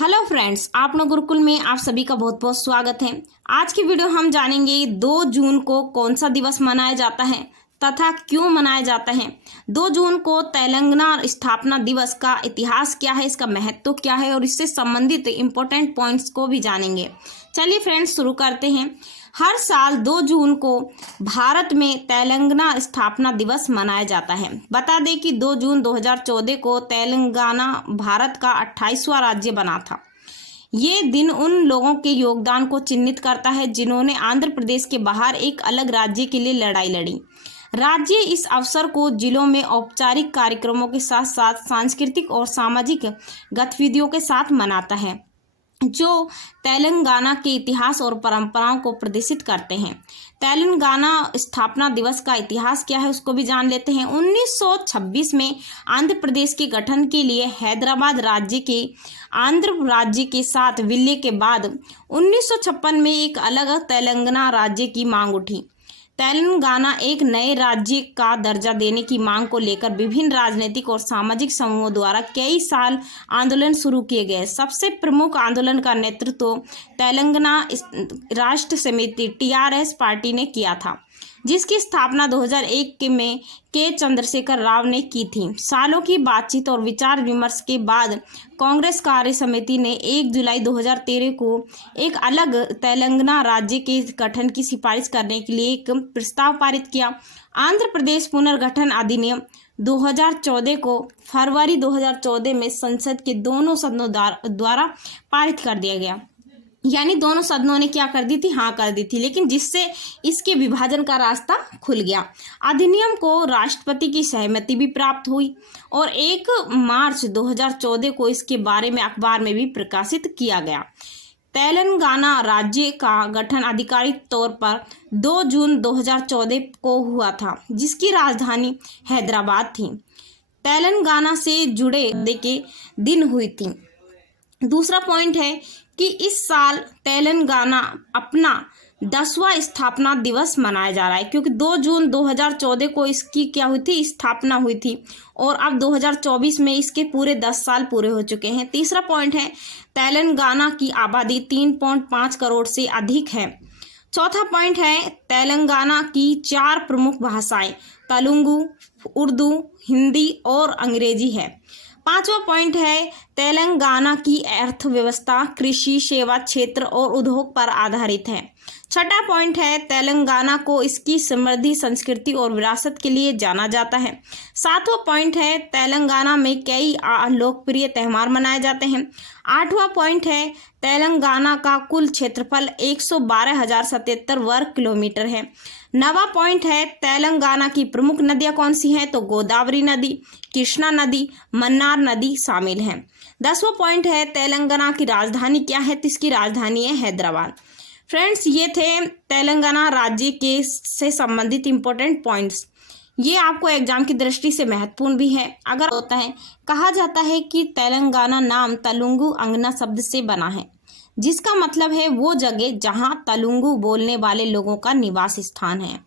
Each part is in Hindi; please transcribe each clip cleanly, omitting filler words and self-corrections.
हेलो फ्रेंड्स, आप लोग गुरुकुल में आप सभी का बहुत बहुत स्वागत है। आज की वीडियो हम जानेंगे 2 जून को कौन सा दिवस मनाया जाता है तथा क्यों मनाया जाता है। 2 जून को तेलंगाना स्थापना दिवस का इतिहास क्या है, इसका महत्व क्या है और इससे संबंधित इम्पोर्टेंट पॉइंट्स को भी जानेंगे। चलिए फ्रेंड्स, शुरू करते हैं। हर साल 2 जून को भारत में तेलंगाना स्थापना दिवस मनाया जाता है। बता दें कि 2 जून 2014 को तेलंगाना भारत का 28वां राज्य बना था। ये दिन उन लोगों के योगदान को चिन्हित करता है जिन्होंने आंध्र प्रदेश के बाहर एक अलग राज्य के लिए लड़ाई लड़ी। राज्य इस अवसर को जिलों में औपचारिक कार्यक्रमों के साथ साथ सांस्कृतिक और सामाजिक गतिविधियों के साथ मनाता है, जो तेलंगाना के इतिहास और परंपराओं को प्रदर्शित करते हैं। तेलंगाना स्थापना दिवस का इतिहास क्या है उसको भी जान लेते हैं। 1926 में आंध्र प्रदेश के गठन के लिए हैदराबाद राज्य के आंध्र राज्य के साथ विलय के बाद 1956 में एक अलग तेलंगाना राज्य की मांग उठी। तेलंगाना एक नए राज्य का दर्जा देने की मांग को लेकर विभिन्न राजनीतिक और सामाजिक समूहों द्वारा कई साल आंदोलन शुरू किए गए। सबसे प्रमुख आंदोलन का नेतृत्व तेलंगाना राष्ट्र समिति (TRS) पार्टी ने किया था, जिसकी स्थापना 2001 में के चंद्रशेखर राव ने की थी। सालों की बातचीत और विचार विमर्श के बाद कांग्रेस कार्य समिति ने 1 जुलाई 2013 को एक अलग तेलंगाना राज्य के गठन की सिफारिश करने के लिए एक प्रस्ताव पारित किया। आंध्र प्रदेश पुनर्गठन अधिनियम 2014 को फरवरी 2014 में संसद के दोनों सदनों द्वारा पारित कर दिया गया। यानी दोनों सदनों ने क्या कर दी थी, हाँ कर दी थी, लेकिन जिससे इसके विभाजन का रास्ता खुल गया। अधिनियम को राष्ट्रपति की सहमति भी प्राप्त हुई और 1 मार्च 2014 को इसके बारे में अखबार में भी प्रकाशित किया गया। तेलंगाना राज्य का गठन आधिकारिक तौर पर 2 जून 2014 को हुआ था, जिसकी राजधानी हैदराबाद थी। तेलंगाना से जुड़े के दिन हुई थी। दूसरा पॉइंट है कि इस साल तेलंगाना अपना 10वां स्थापना दिवस मनाया जा रहा है, क्योंकि 2 जून 2014 को इसकी क्या हुई थी, स्थापना हुई थी और अब 2024 में इसके पूरे 10 साल पूरे हो चुके हैं। तीसरा पॉइंट है तेलंगाना की आबादी 3.5 करोड़ से अधिक है। चौथा पॉइंट है तेलंगाना की 4 प्रमुख भाषाएं तेलुगु, उर्दू, हिंदी और अंग्रेजी है। 5वां पॉइंट है तेलंगाना की अर्थव्यवस्था कृषि, सेवा क्षेत्र और उद्योग पर आधारित है। 6वां पॉइंट है तेलंगाना को इसकी समृद्ध संस्कृति और विरासत के लिए जाना जाता है। 7वां पॉइंट है तेलंगाना में कई लोकप्रिय त्यौहार मनाए जाते हैं। 8वां पॉइंट है तेलंगाना का कुल क्षेत्रफल 112,077 वर्ग किलोमीटर है। 9वां पॉइंट है तेलंगाना की प्रमुख नदियां कौन सी हैं, तो गोदावरी नदी, कृष्णा नदी, मन्नार नदी शामिल हैं। 10वां पॉइंट है तेलंगाना की राजधानी क्या है, तो इसकी राजधानी है हैदराबाद। फ्रेंड्स, ये थे तेलंगाना राज्य के से संबंधित इम्पोर्टेंट पॉइंट्स। ये आपको एग्जाम की दृष्टि से महत्वपूर्ण भी है। अगर होता है, कहा जाता है कि तेलंगाना नाम तेलुगु अंगना शब्द से बना है, जिसका मतलब है वो जगह जहां तेलुगु बोलने वाले लोगों का निवास स्थान है।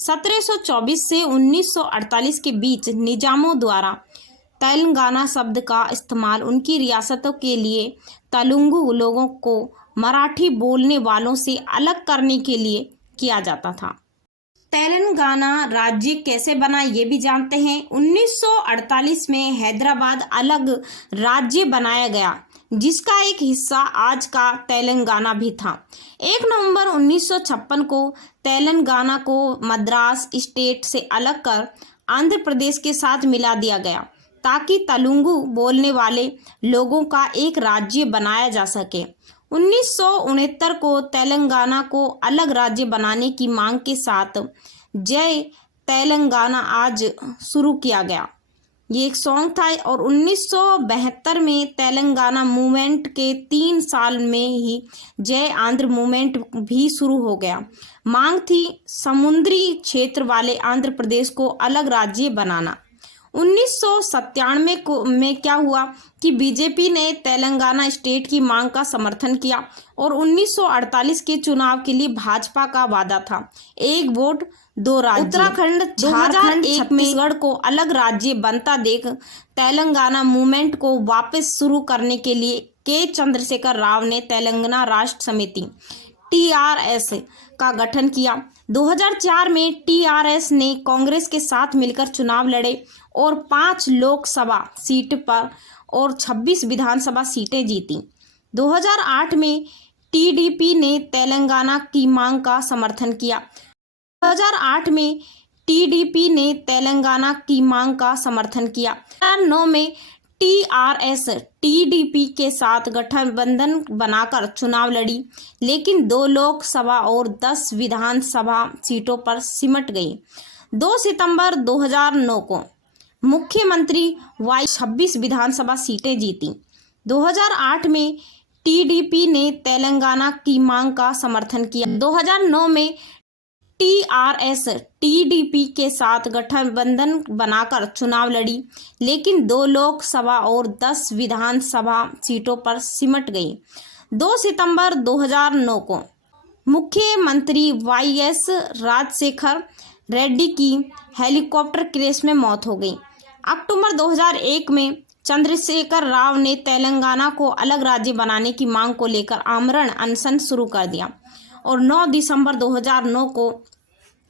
1724 से 1948 के बीच निजामों द्वारा तेलंगाना शब्द का इस्तेमाल उनकी रियासतों के लिए तेलुगु लोगों को मराठी बोलने वालों से अलग करने के लिए किया जाता था। तेलंगाना राज्य कैसे बना ये भी जानते हैं। 1948 में हैदराबाद अलग राज्य बनाया गया, जिसका एक हिस्सा आज का तेलंगाना भी था। 1 नवंबर 1956 को तेलंगाना को मद्रास स्टेट से अलग कर आंध्र प्रदेश के साथ मिला दिया गया, ताकि तेलुगु बोलने वाले लोगों का एक राज्य बनाया जा सके। 1969 को तेलंगाना को अलग राज्य बनाने की मांग के साथ जय तेलंगाना आज शुरू किया गया। ये एक सॉन्ग था और 1972 में तेलंगाना मूवमेंट के 3 साल में ही जय आंध्र मूवमेंट भी शुरू हो गया। मांग थी समुद्री क्षेत्र वाले आंध्र प्रदेश को अलग राज्य बनाना। 1997 में क्या हुआ कि बीजेपी ने तेलंगाना स्टेट की मांग का समर्थन किया और 1948 के चुनाव के लिए भाजपा का वादा था 1 वोट 2 राज्य। उत्तराखंड, झारखंड, छत्तीसगढ़ को अलग राज्य बनता देख तेलंगाना मूवमेंट को वापस शुरू करने के लिए के चंद्रशेखर राव ने तेलंगाना राष्ट्र समिति TRS का गठन किया। 2004 में TRS ने कांग्रेस के साथ मिलकर चुनाव लड़े और 5 लोकसभा सीट पर और 26 विधानसभा सीटें जीती। 2008 में TDP ने तेलंगाना की मांग का समर्थन किया। 2008 में TDP ने तेलंगाना की मांग का समर्थन किया। 2009 में TRS TDP के साथ गठबंधन बनाकर चुनाव लड़ी, लेकिन 2 लोकसभा और 10 विधानसभा सीटों पर सिमट गई। 2 सितंबर 2009 को मुख्यमंत्री वाई 26 विधानसभा सीटें जीती। 2008 में TDP ने तेलंगाना की मांग का समर्थन किया। 2009 में TRS TDP के साथ गठबंधन बनाकर चुनाव लड़ी, लेकिन 2 लोकसभा और 10 विधानसभा सीटों पर सिमट गई। 2 सितंबर 2009 को मुख्यमंत्री YS राजशेखर रेड्डी की हेलीकॉप्टर क्रैश में मौत हो गई। अक्टूबर 2001 में चंद्रशेखर राव ने तेलंगाना को अलग राज्य बनाने की मांग को लेकर आमरण अनशन शुरू कर दिया और 9 दिसंबर 2009 को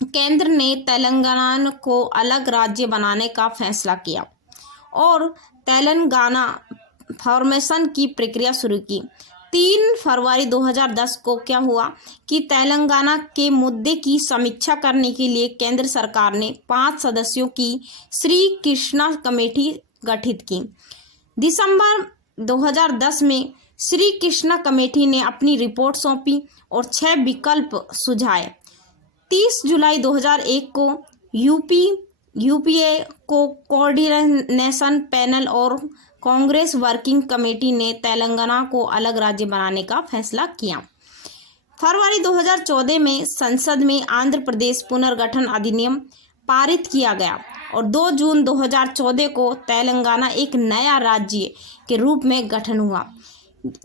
केंद्र ने तेलंगाना को अलग राज्य बनाने का फैसला किया और तेलंगाना फॉर्मेशन की प्रक्रिया शुरू की। 3 फरवरी 2010 को क्या हुआ कि तेलंगाना के मुद्दे की समीक्षा करने के लिए केंद्र सरकार ने 5 सदस्यों की श्री कृष्णा कमेटी गठित की। दिसंबर 2010 में श्री कृष्णा कमेटी ने अपनी रिपोर्ट सौंपी और 6 विकल्प सुझाए। 30 जुलाई 2001 को यूपीए को कोऑर्डिनेशन पैनल और कांग्रेस वर्किंग कमेटी ने तेलंगाना को अलग राज्य बनाने का फैसला किया। फरवरी 2014 में संसद में आंध्र प्रदेश पुनर्गठन अधिनियम पारित किया गया और 2 जून 2014 को तेलंगाना एक नया राज्य के रूप में गठन हुआ।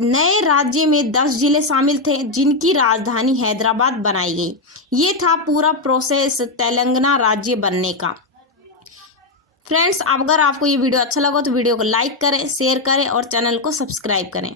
नए राज्य में 10 जिले शामिल थे, जिनकी राजधानी हैदराबाद बनाई गई। ये था पूरा प्रोसेस तेलंगाना राज्य बनने का। फ्रेंड्स, अगर आपको ये वीडियो अच्छा लगा तो वीडियो को लाइक करें, शेयर करें और चैनल को सब्सक्राइब करें।